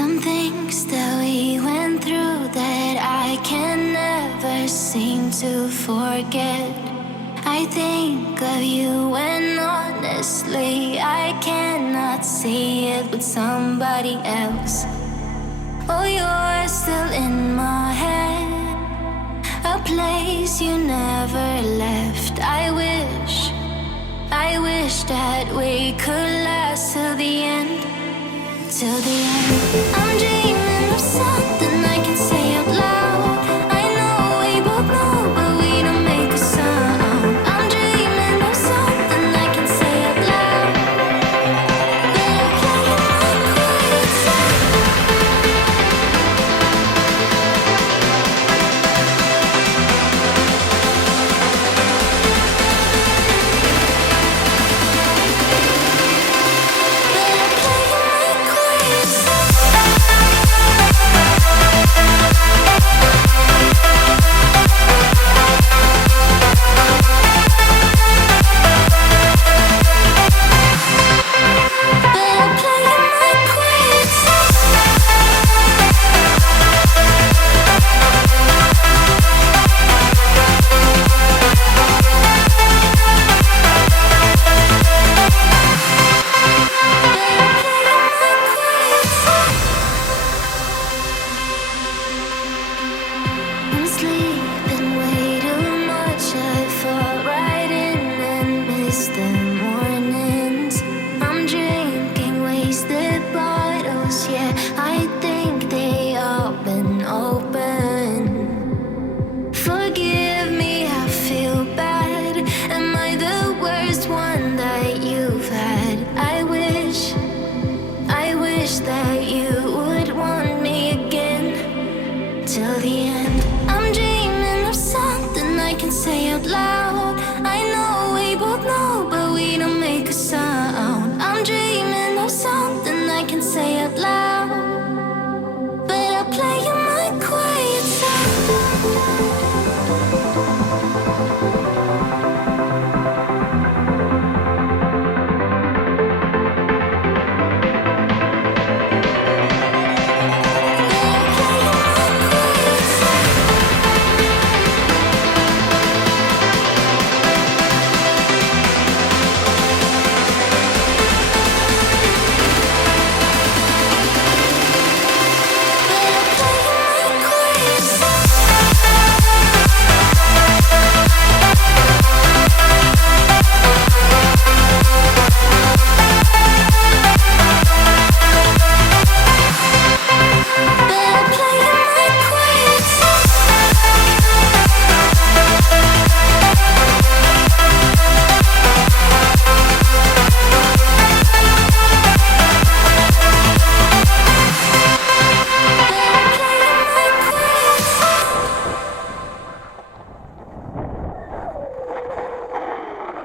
Some things that we went through that I can never seem to forget. I think of you and honestly I cannot see it with somebody else. Oh, you're still in my head, a place you never left. I wish that we could last till the end, till the end. I'm dreaming of something I can say out loud. I know we both know, but we don't make a sound. I'm dreaming of something I can say out loud, but I'm playing my quiet side. I'm sleeping way too much. I fall right in and miss the mornings. I'm drinking wasted bottles, yeah, I